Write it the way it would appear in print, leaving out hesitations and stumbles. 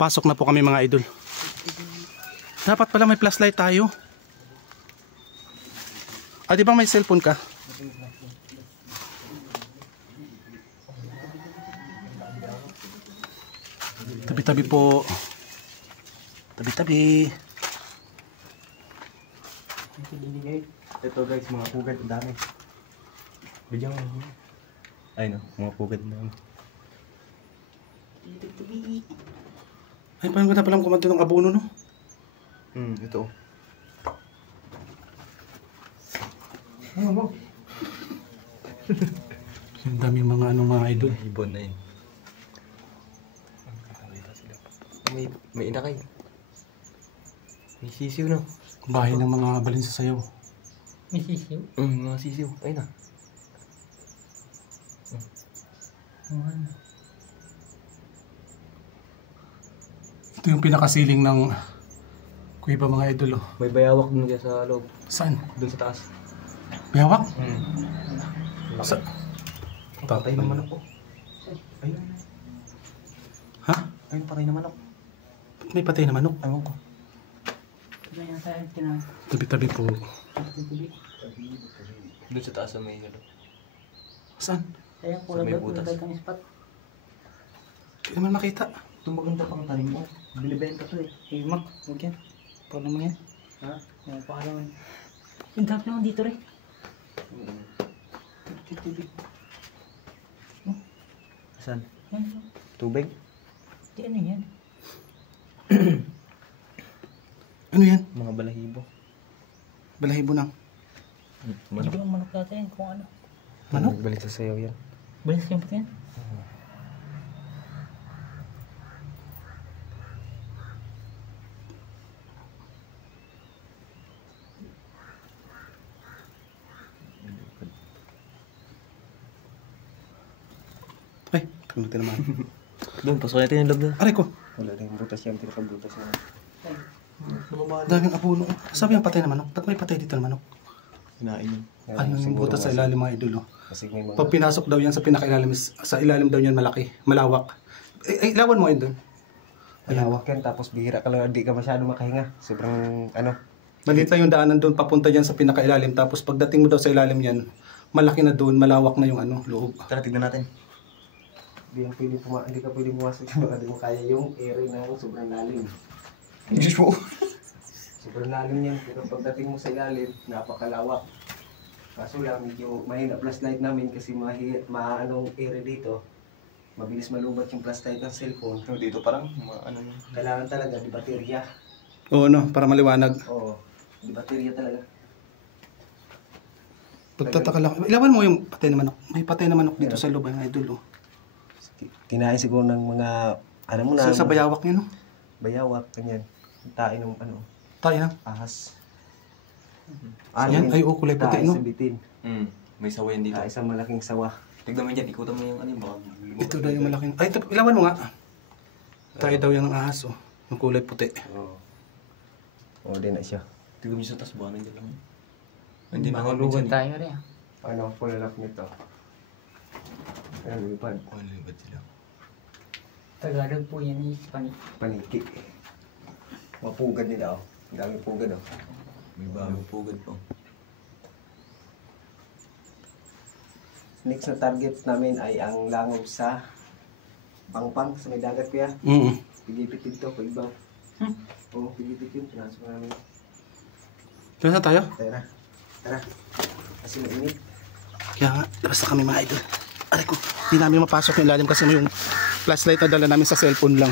Pasok na po kami mga idol. Dapat pala may flashlight tayo. Ah, di ba may cellphone ka? Tabi-tabi po. Tabi-tabi. Ito guys, mga pugad, ang dami. Bigyan mo. Ay no, mga pugad na. Ay, parang ganda palang kumanta ng abono, no? Ito. Ano mo? Ang daming mga mga idol. Ibon na yun. May inakay. May sisiw na. Bahay ng mga balin sa sayaw. May sisiw? Mga sisiw. Ayun na. Ito yung pinakasiling ng kuiba mga idol. Oh. May bayawak dun dyan sa loob. Saan? Dun sa taas. Bayawak? Sa... Patay na manok po. Ayun. Ha? Ayun, patay na manok. Ba't may patay na manok? Ayun ko. Tabi-tabi po. Dun sa taas may ano. Saan? Kaya Sa may butas. Hindi naman makita. Ito maganda pang tanim mo. Binibenta to eh. Eh, Mac, huwag yan. Paano mo yan? Ha? Yan, paano mo. Yung drop naman dito rin. Saan? Yan. Tubig? Di ano yan? Ano yan? Mga balahibo. Balahibo ng Hindi ba ang manok dati yan kung ano? manok? Balik sa sayaw yan. Balis yan po yan? Ay, kamuti naman. Doon, pasok natin yung loob doon. Aray ko, Wala na yung butas yan, pinakabutas yan. daming abono. Sabi yung patay na manok. Ba't may patay dito na manok? Hinain yun. Ano yung butas sa ilalim mga idol. Oh. Kasi may mga... Pag pinasok daw yan sa pinakailalim, sa ilalim daw yan malaki, malawak. Ilawan mo yun doon. Malawak yan, tapos bihira ka lang, di ka masyado makahinga. Sobrang, ano, Maliit lang yung daanan doon, papunta dyan sa pinakailalim. Tapos pagdating mo daw sa ilalim yan, malaki na doon, malawak na yung loob. tara, tignan natin. Hindi ka pwede pumasok yung baka di mo kaya yung area na sobrang lalim. Diyos po! Sobrang lalim yan, pero pagdating mo sa ilalim, napakalawak. Kaso lang, medyo mahina flashlight namin kasi maanong area dito. Mabilis malubat yung flashlight ng cellphone. So dito parang, kailangan talaga, di baterya. Oo, no, para maliwanag. Oo, di baterya talaga. Pagtataka lang. Ilawan mo yung patay na manok. May patay na manok dito sa loob ng idol. Oh. Kinain siguro ng mga, ano mo na, Sa bayawak niya, no? bayawak, kanyan. Tain ng Tayo na. ahas. Yan, ay, kulay puti, no? Sa bitin. May sawa yan dito. Isang malaking sawa. Tignan mo dyan, ikutan mo yung ano yung baka. Ito daw yung malaking. Ay, ilawan mo nga. Tayo daw yan ng ahas, oh. Yung kulay puti. Oo. Oo, din na siya. Tignan mo sa taas, baka nandiyan lang. Hindi na Mahulugan tayo rin ah. Ano, full lock nito. Ayan, lipad. Oh, libat sila. Tagalog po yan is Paniki. Mapugad nila, oh. Ang dami pugad, oh. May bagong pugad po. Next na target namin ay ang langob sa Pangpang, sa may dagat kuya. Pigipit dito, pag-ibaw. Oo, pigipit yun. Pinasok namin. Kaya na tayo? Tara. Tara. Kasi mainit. Kaya nga, labas na kami mga idol. Aray ko, hindi namin mapasok yung ilalim kasi yung flashlight na dala namin sa cellphone lang.